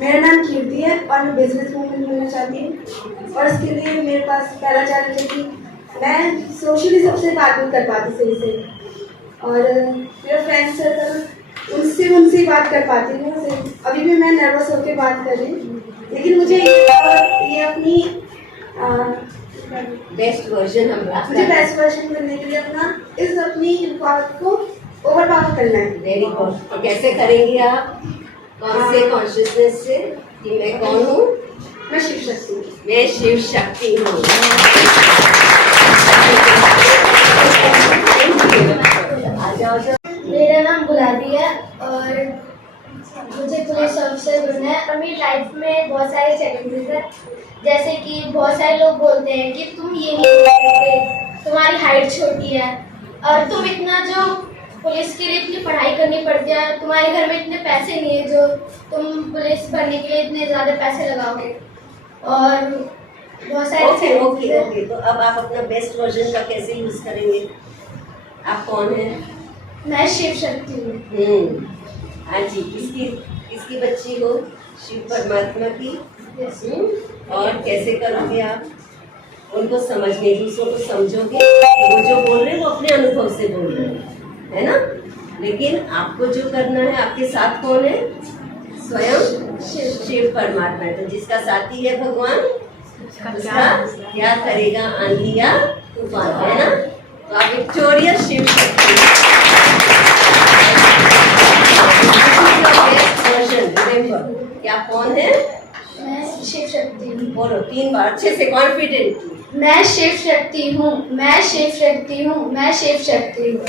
मेरा नाम कीर्ति है और मैं बिजनेस वूमन बनना चाहती हूँ। और इसके लिए मेरे पास पहला चैलेंज है कि मैं सोशली सबसे बात नहीं कर पाती सही से। और मेरा फ्रेंड सर्कल उनसे बात कर पाती हूँ सिर्फ। अभी भी मैं नर्वस होकर बात कर रही हूँ, लेकिन मुझे ये अपनी बेस्ट वर्जन करने के लिए अपनी बात को ओवर पावर करना है। Very good. तो कैसे करेंगी आप? कौन से कॉन्शियसनेस से कि मैं कौन हूँ? मैं शिव शक्ति हूँ। मैं शिव शक्ति हूँ। मेरा नाम गुलाबी है और मुझे पुलिस ऑफिसर बनना है। और मेरी लाइफ में बहुत सारे चैलेंजेस हैं, जैसे कि बहुत सारे लोग बोलते हैं कि तुम ये नहीं कर सकते, तुम्हारी हाइट छोटी है और तुम इतना जो पुलिस के लिए इतनी पढ़ाई करनी पड़ती है, तुम्हारे घर में इतने पैसे नहीं है जो तुम पुलिस बनने के लिए इतने ज़्यादा पैसे लगाओगे। और बहुत सारे ओके। तो अब आप अपना बेस्ट वर्जन का कैसे यूज करेंगे? आप कौन हैं? मैं शिव शक्ति हूँ। हाँ जी। किसकी बच्ची हो? शिव परमात्मा की। और कैसे करोगे आप? उनको समझने, दूसरों को समझोगे। वो जो बोल रहे हैं वो अपने अनुभव से बोल रहे हैं, है ना? लेकिन आपको जो करना है, आपके साथ कौन है? स्वयं शिव परमात्मा है। तो जिसका साथी है भगवान, उसका क्या करेगा? आंधी या तूफान, है ना? तो आप विक्टोरियस शिव शक्ति। क्या कौन है? मैं शिव शक्ति हूँ। बोलो 3 बार अच्छे से, कॉन्फिडेंटली। मैं शिव शक्ति हूँ, मैं शिव शक्ति हूँ, मैं शिव शक्ति हूँ।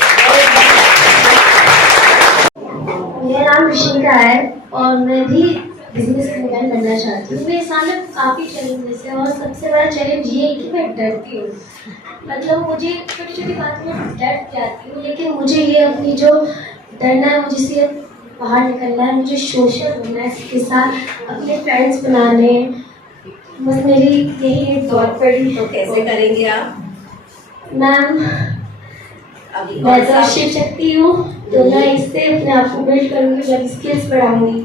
मेरा नाम ऋषिका है और मैं भी बिजनेस वूमन बनना चाहती हूँ। मेरे सामने काफ़ी चैलेंजेस हैं और सबसे बड़ा चैलेंज ये है कि मैं डरती हूँ। मतलब मुझे छोटी छोटी बातों में डर जाती हूँ, लेकिन मुझे ये अपनी जो डरना है, मुझे से बाहर निकलना है। मुझे सोशल बनना है, इसके साथ अपने फ्रेंड्स बनाने। बस मेरी यही एक बहुत बड़ी। तो कैसे करेंगे आप? मैम, अभी मैं तो शिव शक्ति हूँ, तो मैं इससे अपने आप को बिल्ड करूँगी, जब स्किल्स बढ़ाऊँगी।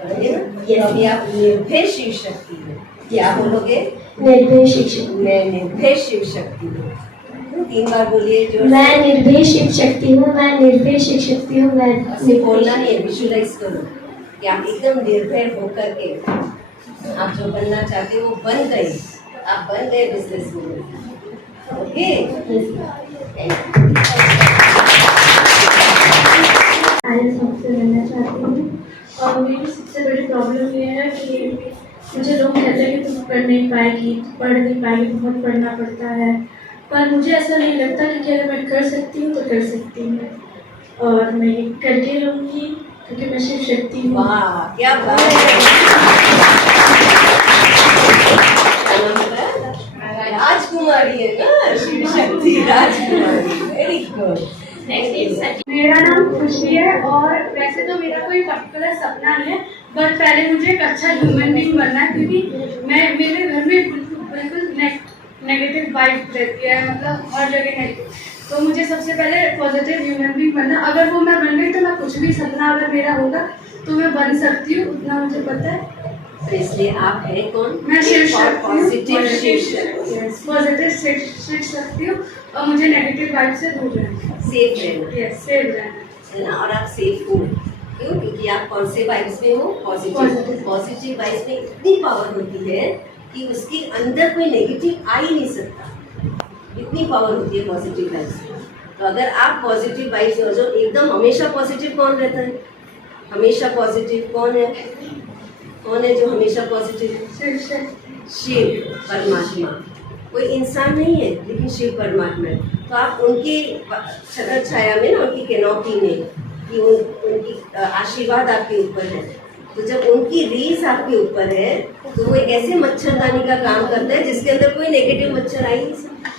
अभी आप निर्भय शिव शक्ति हो। क्या बोलोगे? निर्भय शिव शक्ति। मैं निर्भय शिव शक्ति हूँ। 3 बार बोलिए जो। मैं निर्भय शिव शक्ति हूँ, मैं निर्भय शिव शक्ति हूँ। मैं बोलना नहीं, विजुअलाइज करो कि आप एकदम निर्भय होकर के आप जो बनना चाहते हो वो बन गए। आप बन गए business woman. Okay. IAS officer बनना चाहती हूँ। और मेरी सबसे बड़ी प्रॉब्लम ये है कि मुझे लोग कहते हैं कि तुम पढ़ नहीं पाएगी, बहुत पढ़ना पड़ता है। पर मुझे ऐसा नहीं लगता कि अगर मैं कर सकती हूँ तो कर सकती हूँ, और मैं ये करके रहूँगी क्योंकि मैं शिव शक्ति हूँ। वाह, क्या बात है। राजकुमारी है ना, शिव शक्ति राजकुमारी। Very good. मेरा नाम खुशी है और वैसे तो मेरा कोई पर्टिकुलर सपना नहीं है, बट पहले मुझे एक अच्छा ह्यूमन बीइंग बनना है, क्योंकि मेरे घर में बिल्कुल नेगेटिव वाइब रहती है, मतलब हर जगह नेगेटिव। तो मुझे सबसे पहले पॉजिटिव ह्यूमन बीइंग बनना। अगर वो मैं बन गई तो मैं कुछ भी सपना अगर मेरा होगा तो मैं बन सकती हूँ, उतना मुझे पता है। तो इसलिए आप हैं कौन? मैं शिव शक्ति हूँ, पॉजिटिव शिव शक्ति हूँ और मुझे नेगेटिव वाइब से दूर रहना, सेफ रहना, सेफ रहना है ना? और आप सेफ हो क्यों? क्योंकि आप कौन से वाइब्स में हो? पॉजिटिव वाइब्स में इतनी पावर होती है कि उसके अंदर कोई नेगेटिव आ ही नहीं सकता। इतनी पावर होती है पॉजिटिव वाइब्स में। तो अगर आप पॉजिटिव वाइब्स हो जो एकदम हमेशा पॉजिटिव, कौन रहता है हमेशा पॉजिटिव? कौन है जो हमेशा पॉजिटिव? शिव परमात्मा। कोई इंसान नहीं है लेकिन शिव परमात्मा है। तो आप उनकी छत्र छाया में ना, उनकी कैनोपी में, कि उनकी आशीर्वाद आपके ऊपर है। तो जब उनकी रीस आपके ऊपर है तो वो एक ऐसे मच्छरदानी का काम करता है जिसके अंदर कोई नेगेटिव मच्छर आ ही नहीं सकता,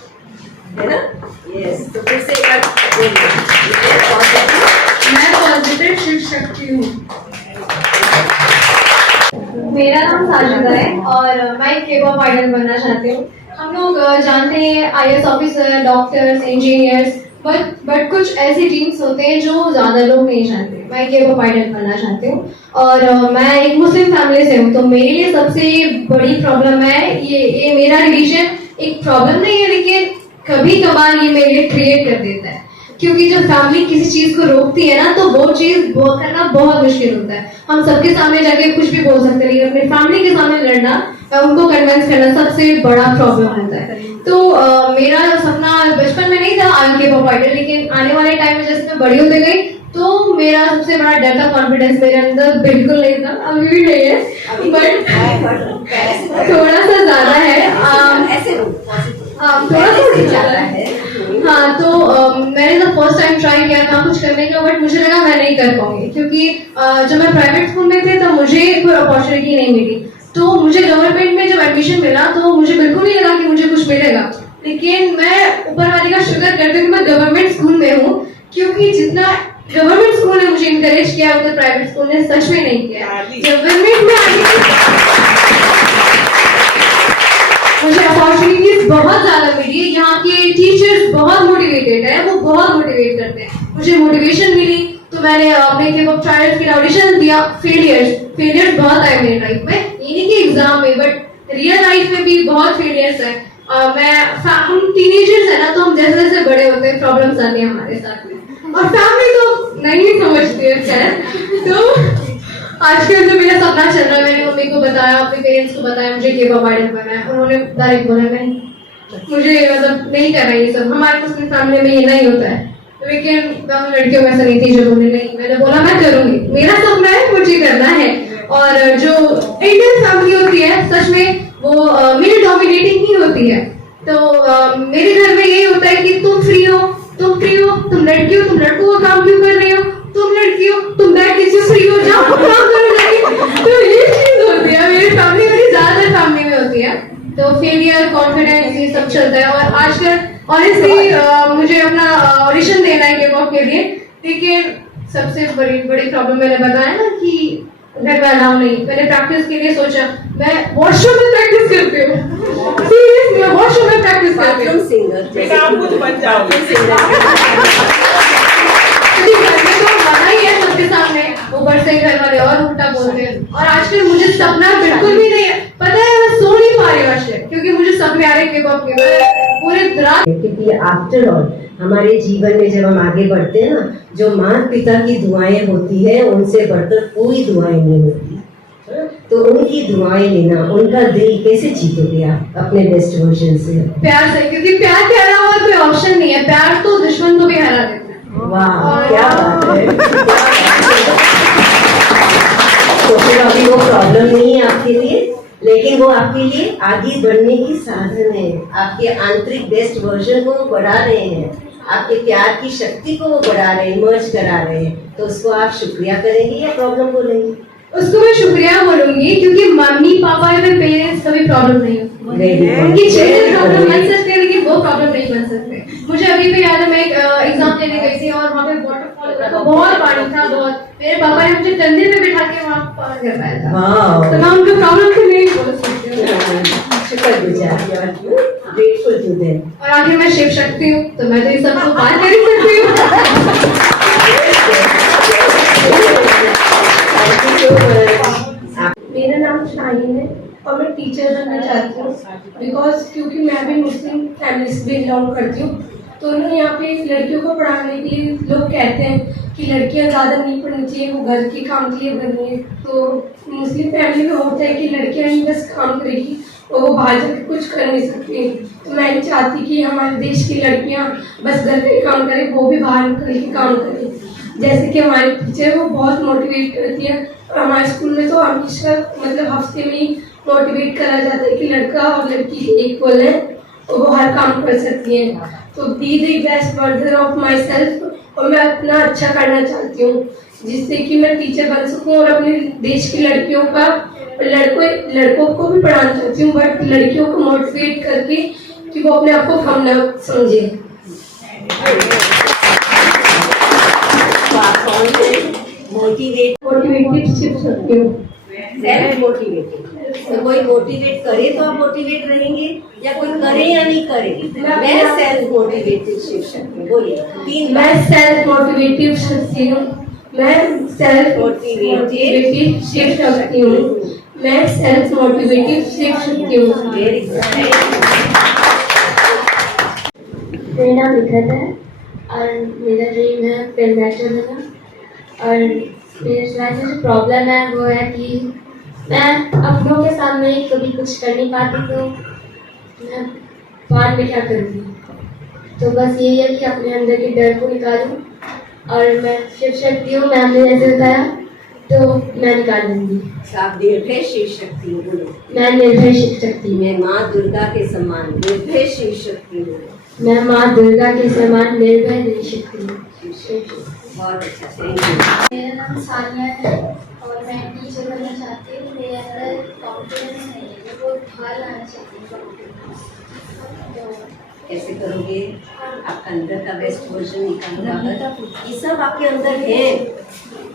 है ना? यस। तो फिर से मैं पॉजिटिव शिव शक्ति हूँ। मेरा नाम साजिदा है और मैं एक केबॉप आइडल बनना चाहती हूँ। हम लोग जानते हैं IAS officer, doctors, engineers, but कुछ ऐसे ड्रीम्स होते हैं जो ज़्यादा लोग नहीं जानते। मैं K-pop आइडल बनना चाहती हूँ और मैं एक मुस्लिम फैमिली से हूँ, तो मेरे लिए सबसे बड़ी प्रॉब्लम है ये मेरा रिलीजन एक प्रॉब्लम नहीं है, लेकिन कभी कभार ये मेरे लिए क्रिएट कर देता है, क्योंकि जब फैमिली किसी चीज को रोकती है ना तो वो चीज करना बहुत मुश्किल होता है। हम सबके सामने जाके कुछ भी बोल सकते हैं, लेकिन अपनी फैमिली के सामने लड़ना, उनको कन्विंस करना सबसे बड़ा प्रॉब्लम होता है। तो मेरा सपना बचपन में नहीं था आई K-pop आइडल, लेकिन आने वाले टाइम में जैसे मैं बड़ी होते गई तो मेरा सबसे बड़ा डर था, कॉन्फिडेंस मेरे अंदर बिल्कुल नहीं था, अभी भी नहीं है, बट थोड़ा सा ज्यादा है। थोड़ा सा ज्यादा है। हाँ, तो मैंने तो फर्स्ट टाइम ट्राई किया था कुछ करने का, बट मुझे लगा मैं नहीं कर पाऊंगी, क्योंकि जब मैं प्राइवेट स्कूल में थे तो मुझे कोई अपॉर्चुनिटी नहीं मिली। तो मुझे गवर्नमेंट में जब एडमिशन मिला तो मुझे बिल्कुल नहीं लगा कि मुझे कुछ मिलेगा, लेकिन मैं ऊपर वाले का शुक्र करती हूँ कि मैं गवर्नमेंट स्कूल में हूँ, क्योंकि जितना गवर्नमेंट स्कूल ने मुझे इनकरेज किया उतना प्राइवेट स्कूल ने सच में नहीं किया। गवर्नमेंट में आगे मुझे अपॉर्चुनिटीज बहुत ज्यादा मिली, यहाँ के टीचर्स बहुत मोटिवेटेड है, वो बहुत मोटिवेट करते हैं, मुझे मोटिवेशन मिली। तो मैंने अपने K-pop ट्रायल्स की ऑडिशन दिया, फेलियर्स बहुत आए मेरी लाइफ में, ये नहीं कि एग्जाम में बट रियल लाइफ में भी बहुत फेलियर्स है। हम टीनेजर्स है ना, तो हम जैसे जैसे बड़े होते हैं प्रॉब्लम्स आती है हमारे साथ में, और फैमिली तो नहीं समझती है खैर। तो आजकल जो मेरा सपना चल रहा है, मैंने मम्मी को बताया, अपने पेरेंट्स को बताया मुझे K-pop आइडल बनना है, उन्होंने डायरेक्ट बोला नहीं, मुझे मतलब नहीं करना ये सब, हमारे मुस्लिम फैमिली में ये नहीं होता है। लेकिन मैं लड़कियों में ऐसा नहीं थी जो बोले नहीं, मैंने बोला मैं करूंगी, मेरा सपना है, मुझे करना है। और जो इंडियन फैमिली होती है सच में वो मेल डोमिनेटिंग ही होती है, तो मेरे घर में यही होता है कि तुम फ्री हो, तुम लड़की हो, तुम लड़कों का काम क्यों कर रही हो, तुम लड़की हो, तुम बैठ के फ्री हो जाओ काम करो जाके। तो ये चीज होती है मेरी फैमिली, मेरी ज्यादातर फैमिली में होती है। तो फेलियर, कॉन्फिडेंस, ये सब चलता है। और आजकल ऑनेस्टली मुझे अपना ऑडिशन देना है K-pop के लिए, लेकिन सबसे बड़ी प्रॉब्लम मैंने बताया ना कि घर में अलाउ नहीं। मैंने प्रैक्टिस के लिए सोचा, मैं वॉशरूम में प्रैक्टिस करती हूँ, सीरियसली मैं वॉशरूम में प्रैक्टिस करती हूँ। सबके सामने ऊपर से घर वाले और उल्टा बोलते हैं, और आजकल मुझे सपना बिल्कुल भी नहीं है, पता है मैं सो नहीं पा रही हूँ आजकल, क्योंकि मुझे सपने आ रहे K-pop के पूरे रात। क्योंकि आफ्टर ऑल हमारे जीवन में जब हम आगे बढ़ते हैं ना, जो माता पिता की दुआएं होती है उनसे बढ़कर कोई दुआएं नहीं होती, तो उनकी दुआएं लेना, उनका दिल कैसे जीतोगे आप अपने बेस्ट वर्जन से? प्यार से, क्योंकि प्यार के अलावा कोई ऑप्शन नहीं है, प्यार तो दुश्मन को भी हरा देता है। वाह क्या बात है। तो फिर अभी वो प्रॉब्लम नहीं है आपके लिए, लेकिन वो आपके लिए आगे बढ़ने की साधन है, आपके आंतरिक बेस्ट वर्जन को वो बढ़ा रहे हैं, आपके प्यार की शक्ति को वो बढ़ा रहे हैं, मर्ज करा रहे हैं। तो उसको आप शुक्रिया करेंगे या प्रॉब्लम बोलेंगे? उसको मैं शुक्रिया बोलूंगी, क्योंकि मम्मी पापा या फिर पेरेंट्स कभी प्रॉब्लम नहीं होती, उनकी चीजें प्रॉब्लम बन सकते हैं लेकिन वो प्रॉब्लम नहीं बन सकते। मुझे अभी भी याद है, मैं एक एग्जाम देने गई थी और वहाँ पे वाटरफॉल हो रहा था, बहुत पानी था, बहुत, मेरे पापा ने मुझे कंधे पे बिठा के वहाँ पार कर पाया था। तो मैं उनको प्रॉब्लम को नहीं बोल सकती हूँ, शुक्रगुजार, ग्रेटफुल टू देम। और आगे मैं शिव शक्ति हूँ, तो मैं तो इस सबको पार कर ही सकती हूँ। मेरा नाम शाहीन है और मैं टीचर बनना चाहती हूँ, बिकॉज क्योंकि मैं भी मुस्लिम फैमिली से बिलोंग करती हूँ। तो उन्होंने यहाँ पे लड़कियों को पढ़ाने के लिए लोग कहते हैं कि लड़कियाँ ज़्यादा नहीं पढ़नी चाहिए, वो घर के काम के लिए बनी है। तो मुस्लिम फैमिली में होता है कि लड़कियाँ ही बस काम करेगी और वो बाहर जाकर कुछ कर नहीं सकती। तो मैं नहीं चाहती कि हमारे देश की लड़कियाँ बस घर का ही काम करें, वो भी बाहर निकल के काम करें। जैसे कि हमारी टीचर वो बहुत मोटिवेट करती है, और हमारे स्कूल में तो हमेशा मतलब हफ्ते में ही मोटिवेट करा जाता है कि लड़का और लड़की इक्वल है और वो हर काम कर सकती है। तो be the best version of my self, और मैं अपना अच्छा करना चाहती हूँ जिससे कि मैं टीचर बन सकूँ और अपने देश की लड़कियों का, लड़कों को भी पढ़ाना चाहती हूँ, बट लड़कियों को मोटिवेट करके कि वो अपने आप को कम न समझे। मोटिवेटेड शिप सकती हूँ, सेल्फ मोटिवेटेड। तो कोई मोटिवेट करे तो आप मोटिवेट रहेंगे, या कोई करे या नहीं करे। मैं सेल्फ मोटिवेटेड शिक्षक हूँ। बोलिए 3 मैं सेल्फ मोटिवेटिव शक्ति हूँ। मैं सेल्फ मोटिवेटिव शिख सकती हूँ। मैं सेल्फ मोटिवेटिव शिख सकती हूँ। Very good. मेरा नाम निखत है और मेरा ड्रीम है फिल्म एक्टर बनना। और मेरे लाइफ में जो प्रॉब्लम है वो है कि मैं अपनों के सामने कभी कुछ कर नहीं पाती, तो मैं बाद में क्या करूँगी। तो बस यही है कि अपने अंदर के डर को निकालूं, और मैं शिव शक्ति हूँ, मैम ने जैसे बताया, तो मैं निकाल लूँगी। आप निर्भय शिव शक्ति हो। बोलो मैं निर्भय शिव शक्ति हूँ। मैं माँ दुर्गा के समान निर्भय शिव शक्ति हूँ। मैं माँ दुर्गा के समान निर्भय देवी शक्ति हूँ। बहुत अच्छा, थैंक यू। मेरा नाम सानिया है और मैं टीचर बनना चाहती हूँ। मेरे अंदर कॉन्फिडेंस नहीं है, मैं वो बाहर लाना चाहती हूँ कॉन्फिडेंस। कैसे करोगे? आप अंदर का बेस्ट वर्जन निकालना। ये सब आपके अंदर है,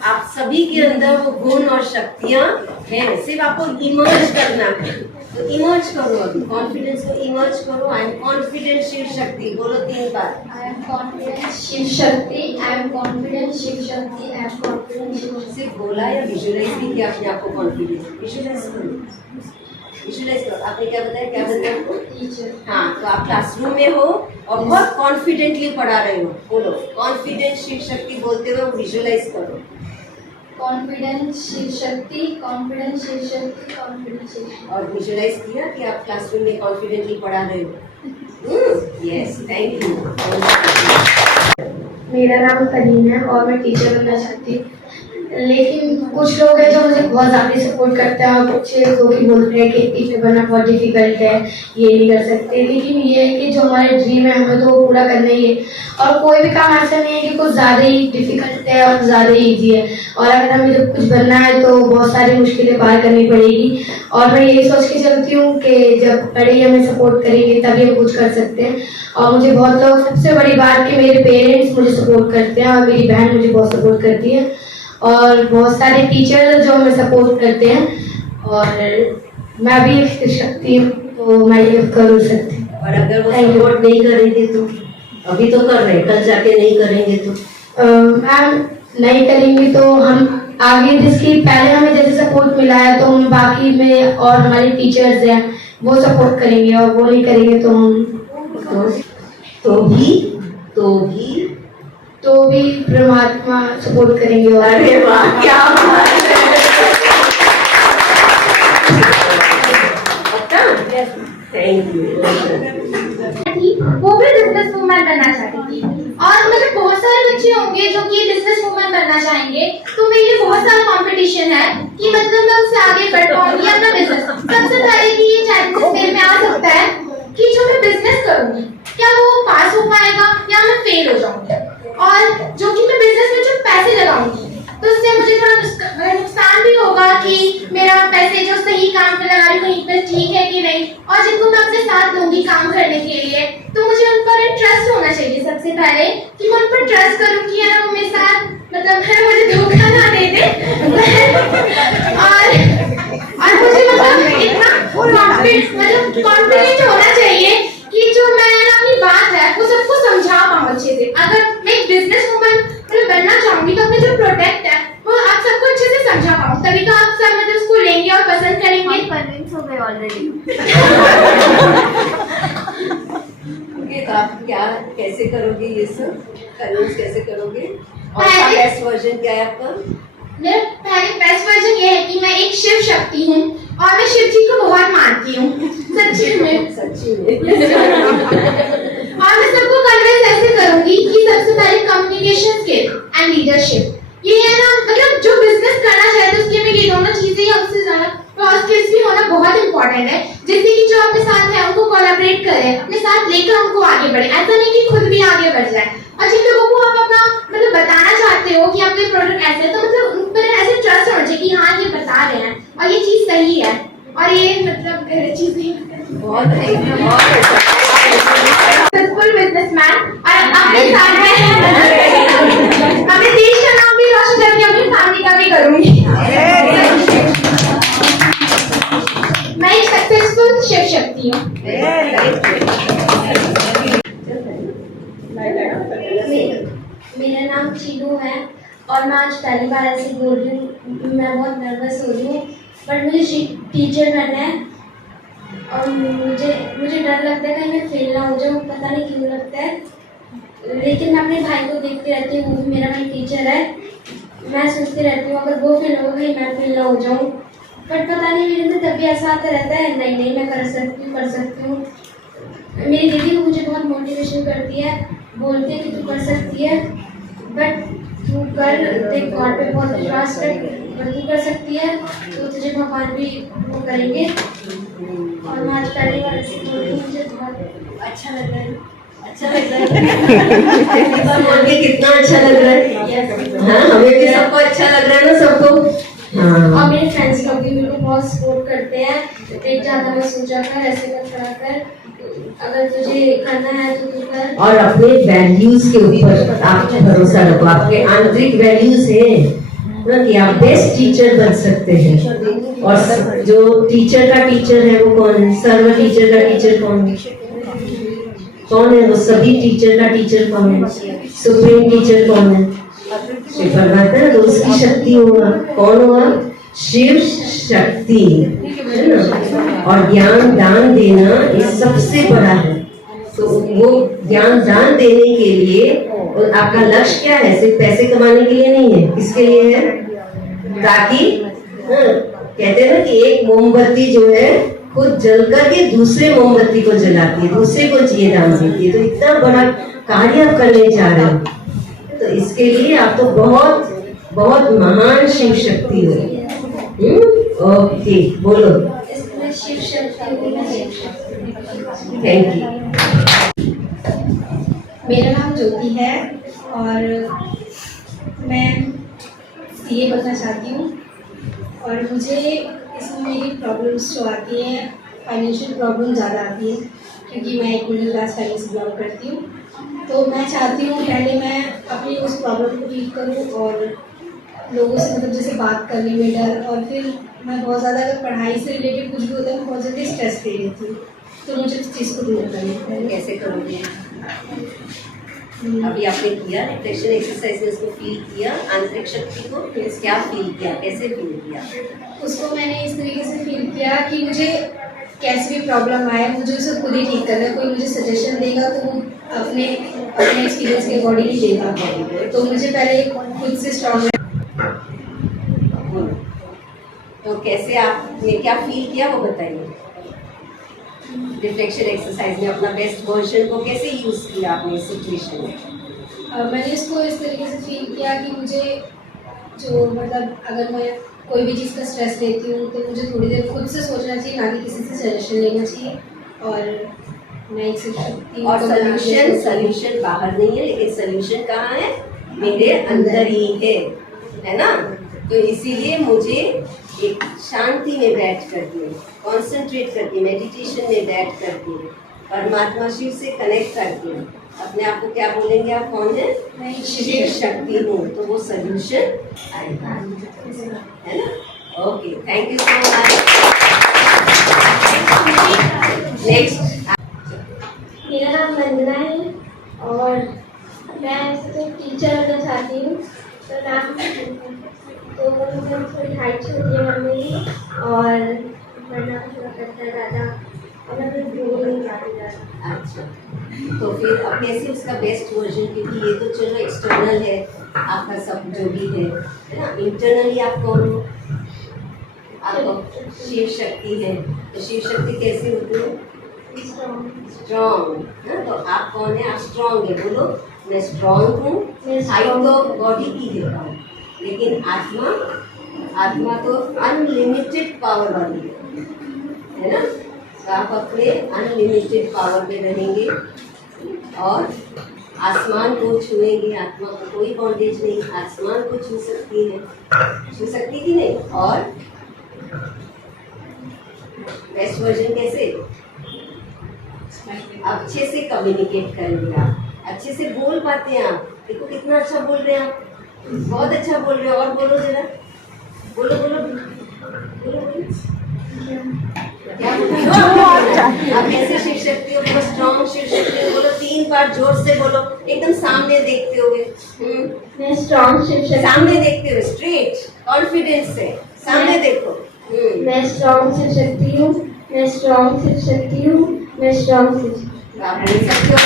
आप सभी के अंदर वो गुण और शक्तियाँ हैं, सिर्फ आपको इमर्ज करना है। तो इमर्ज करो, अभी कॉन्फिडेंस को इमर्ज करो। I am confident Shiv Shakti. बोलो 3 बार। I am confident Shiv Shakti, I am confident Shiv Shakti, I am confident Shiv Shakti. सिर्फ बोला या विजुअलाइज भी किया अपने आप को कॉन्फिडेंट? विजुअलाइज करो, विजुअलाइज करो। आपने क्या बताया, क्या बताया आपको? टीचर। हाँ, तो आप क्लासरूम में हो और बहुत कॉन्फिडेंटली पढ़ा रहे हो। बोलो कॉन्फिडेंट शिव शक्ति बोलते हुए विजुअलाइज करो। Confident Shiv Shakti, confident Shiv Shakti, confident Shiv Shakti. और विजुअलाइज किया कि आप क्लासरूम में कॉन्फिडेंटली पढ़ा रहे हो। Yes, thank you. मेरा नाम करीम है और मैं टीचर बनना चाहती हूँ। लेकिन कुछ लोग हैं जो मुझे बहुत ज़्यादा सपोर्ट करते हैं और कुछ लोग ही बोलते हैं कि टीचर बनना बहुत डिफिकल्ट है, ये नहीं कर सकते। लेकिन ये है कि जो हमारे ड्रीम है हमें तो वो पूरा करना ही है, और कोई भी काम ऐसा नहीं है कि कुछ ज़्यादा ही डिफिकल्ट है और ज़्यादा ही ईजी है। और अगर हमें जब कुछ बनना है तो बहुत सारी मुश्किलें पार करनी पड़ेगी। और मैं यही सोच के चलती हूँ कि जब बड़े ही हमें सपोर्ट करेंगे तभी हम कुछ कर सकते हैं। और मुझे बहुत लोग, सबसे बड़ी बात कि मेरे पेरेंट्स मुझे सपोर्ट करते हैं और मेरी बहन मुझे बहुत सपोर्ट करती है, और बहुत सारे टीचर जो हमें सपोर्ट करते हैं। और मैं भी एक शक्ति हूँ, तो मैं ये कर सकती हूँ। और अगर वो सपोर्ट नहीं करेंगे तो? अभी तो कर रहे हैं, कल जाके नहीं करेंगे तो? मैम नहीं करेंगे तो हम आगे, जिसकी पहले हमें जैसे सपोर्ट मिला है तो हम बाकी में और हमारे टीचर्स हैं वो सपोर्ट करेंगे, और वो नहीं करेंगे तो हम तो भी परमात्मा सपोर्ट करेंगे। और अरे वाह, क्या बात है। Thank you. वो भी बिजनेस वूमन बनना चाहती थी, और मतलब बहुत सारे बच्चे होंगे जो कि बिजनेस वूमन बनना चाहेंगे, तो मेरे लिए बहुत सारा कंपटीशन है कि मतलब मैं उससे आगे बढ़ पाऊंगी अपना बिजनेस। सबसे पहले कि ये चैलेंजेस मेरे में आ सकता है कि जो मैं बिजनेस करूंगी क्या वो पास हो पाएगा या मैं फेल हो जाऊंगी, और जो कि मैं बिजनेस में जो पैसे लगाऊंगी तो उससे मुझे थोड़ा नुकसान भी होगा कि मेरा पैसे जो सही काम पे लगा रही हूँ वहीं पर ठीक है कि नहीं, और जिनको मैं अपने साथ लूंगी काम करने के लिए तो मुझे उन पर ट्रस्ट होना चाहिए सबसे पहले, कि मैं उन पर ट्रस्ट करूँ कि यार वो मेरे साथ मतलब है मुझे धोखा ना दे दे। और मुझे मतलब इतना कॉन्फिडेंट होना चाहिए कि जो मैं अपनी बात है वो सबको समझा पाऊँ अच्छे से। अगर मैं एक बिजनेस वूमन बनना चाहूंगी तो अपने जो प्रोडक्ट है वो आप सबको अच्छे से समझा पाऊँ, तभी तो आप सब मतलब उसको लेंगे और पसंद करेंगे। कन्विंस हो गए ऑलरेडी। ओके, तो आप क्या कैसे करोगे ये सब? कन्विंस कैसे करोगे? और पहले- बेस्ट वर्जन क्या है आपका? मेरा पहले बेस्ट वर्जन ये है कि मैं एक शिव शक्ति हूँ और मैं शिव जी को बहुत मानती हूँ सच्ची में। सच्ची में? और मैं सबको कन्विंस ऐसे करूंगी कि सबसे पहले कम्युनिकेशन स्किल एंड लीडरशिप, ये है ना मतलब जो बिजनेस करना चाहते हैं उसके में ये दोनों चीजें या उससे ज्यादा स्किल्स भी होना बहुत इंपॉर्टेंट है, जिससे कि जो अपने साथ है उनको कोलैबोरेट करें, अपने साथ लेकर उनको आगे बढ़े, ऐसा नहीं कि खुद भी आगे बढ़ जाए। और जिन लोगों को आप अपना मतलब बताना चाहते हो कि आपके प्रोडक्ट ऐसे है तो मतलब उन पर ऐसे ट्रस्ट होना चाहिए कि हाँ ये बता रहे हैं और ये चीज सही है और ये मतलब गलत चीज नहीं है। बहुत सक्सेसफुल बिजनेसमैन और अपने साथ में अपने देश का नाम भी रोशन करके अपनी फैमिली का भी करूंगी। और मैं आज पहली बार ऐसे बोल रही हूँ, मैं बहुत नर्वस हो रही हूँ, बट मुझे टीचर बनना है और मुझे डर लगता है कहीं मैं फेल ना हो जाऊँ, पता नहीं क्यों लगता है, लेकिन मैं अपने भाई को देखती रहती हूँ, वो भी मेरा भाई टीचर है, मैं सोचती रहती हूँ अगर वो फेल होगा कहीं मैं फेल ना हो जाऊँ, बट पता नहीं मेरे अंदर तब भी ऐसा आता रहता है नहीं मैं कर सकती हूँ। मेरी दीदी भी मुझे बहुत मोटिवेशन करती है, बोलती है कि तू कर सकती है, बट तू कर, देख गॉड पे बहुत विश्वास कर, अगर तू कर सकती है तो तुझे भगवान भी वो करेंगे। और मैं आज पहली बार ऐसे बोल रही हूँ, मुझे बहुत अच्छा लग रहा है, अच्छा लग रहा है। पहली बार बोल के कितना अच्छा लग रहा है। हाँ, हमें भी सबको अच्छा लग रहा है ना सबको। हाँ, और मेरे फ्रेंड्स लोग भी मेरे को बहुत सपोर्ट करते हैं, एक ज़्यादा मैं सोचा कर ऐसे कर, अगर तुझे करना है तो तू कर। और अपने वैल्यूज के ऊपर आप भरोसा रखो, आपके आंतरिक वैल्यूज है ना कि आप बेस्ट टीचर बन सकते हैं। और जो टीचर का टीचर है वो कौन है? सर्व टीचर का टीचर कौन है? कौन है वो? सभी टीचर का टीचर कौन है? सुप्रीम टीचर कौन है? शिव परमात्मा। तो उसकी शक्ति होगा, कौन होगा? शिव शक्ति, है ना। और ज्ञान दान देना ये सबसे बड़ा है। तो वो ज्ञान दान देने के लिए, और आपका लक्ष्य क्या है? सिर्फ पैसे कमाने के लिए नहीं है, किसके लिए है? ताकि कहते हैं ना कि एक मोमबत्ती जो है खुद जल करके दूसरे मोमबत्ती को जलाती है, दूसरे को ये दान देती है। तो इतना बड़ा कार्य आप करने जा रहे हो, तो इसके लिए आप तो बहुत बहुत महान शिव शक्ति हो। ओके, बोलो। इसमें शिव शक्ति, थैंक यू। मेरा नाम ज्योति है और मैं सीए बनना चाहती हूँ। और मुझे इसमें मेरी प्रॉब्लम्स जो आती हैं, फाइनेंशियल प्रॉब्लम ज़्यादा आती है, क्योंकि मैं एक मिडिल क्लास फैमिली से बिलोंग करती हूँ। तो मैं चाहती हूँ पहले मैं अपनी उस प्रॉब्लम को ठीक करूँ और लोगों से मतलब जैसे बात करने में डर, और फिर मैं बहुत ज़्यादा अगर पढ़ाई से रिलेटेड कुछ भी होता है मैं बहुत जल्दी स्ट्रेस ले लेती हूँ, तो मुझे उस चीज़ को दूर करनी है। कैसे करोगे? अभी आपने किया रिफ्लेक्शन एक्सरसाइज में, उसको फील किया, आंतरिक शक्ति को क्या फील किया, कैसे फील किया? उसको मैंने इस तरीके से फील किया कि मुझे कैसी भी प्रॉब्लम आए मुझे उसे खुद ही ठीक करना है। कोई मुझे सजेशन देगा तो वो अपने एक्सपीरियंस के अकॉर्डिंग ही देगा, तो मुझे पहले खुद से स्ट्रॉन्ग। तो कैसे आपने क्या फील किया वो बताइए। रिफ्लेक्शन एक्सरसाइज में अपना बेस्ट वर्जन को कैसे यूज किया आपने इस सिचुएशन में? मैंने इसको इस तरीके से फील किया कि मुझे जो मतलब अगर मैं कोई भी चीज़ का स्ट्रेस लेती हूँ तो मुझे थोड़ी देर खुद से सोचना चाहिए, ना कि किसी से सजेशन लेना चाहिए। और मैं एक शक्ति और सॉल्यूशन बाहर नहीं है, लेकिन सॉल्यूशन कहाँ है? मेरे अंदर ही है ना। तो इसीलिए मुझे एक शांति में बैठ करके, कॉन्सेंट्रेट करके, मेडिटेशन में बैठ करके, परमात्मा शिव से कनेक्ट करके अपने आप को क्या बोलेंगे? आप कौन है? मैं शिव शक्ति हूँ। तो वो सॉल्यूशन आएगा, है ना। Okay, thank you so much. Next. मेरा नाम वंदना है और मैं तो टीचर बनना चाहती हूँ। तो नाम तो थोड़ी हाइट छोटी है मेरी और पढ़ना थोड़ा करता है ज़्यादा, और मैं फिर ग्रो नहीं चाहती ज़्यादा। अच्छा, तो फिर अब कैसे उसका बेस्ट वर्जन, क्योंकि ये तो चलो एक्सटर्नल है आपका सब जो भी है ना। इंटरनली आप कौन हो? आपको शिव शक्ति है। तो शिव शक्ति कैसे होती है? स्ट्रॉन्ग ना। तो आप कौन है? आप स्ट्रॉन्ग है। बोलो, मैं स्ट्रॉन्ग हूँ। हाइट तो बॉडी की देता हूँ, लेकिन आत्मा तो अनलिमिटेड पावर वाली है ना। तो आप अपने अनलिमिटेड पावर में रहेंगे और आसमान को छुएंगे। आत्मा को कोई बॉन्डेज नहीं, आसमान को छू सकती है, छू सकती थी नहीं। और बेस्ट वर्जन कैसे? अच्छे से कम्युनिकेट करेंगे आप, अच्छे से बोल पाते हैं आप। देखो कितना अच्छा बोल रहे हैं आप, बहुत अच्छा बोल रहे हो। और बोलो जरा, बोलो बोलो बोलो बोलो, क्या बोलो? आप कैसे शिव शक्ति हो? स्ट्रॉन्ग शिव शक्ति हो। बोलो 3 बार जोर से बोलो, एकदम सामने देखते हुए। मैं स्ट्रॉन्ग शिव शक्ति सामने देखते हुए, स्ट्रेट कॉन्फिडेंस से सामने देखो। मैं स्ट्रॉन्ग शिव शक्ति हूँ, मैं स्ट्रॉन्ग शिव शक्ति हूँ, मैं स्ट्रॉन्ग शिव आप बोल सकते हो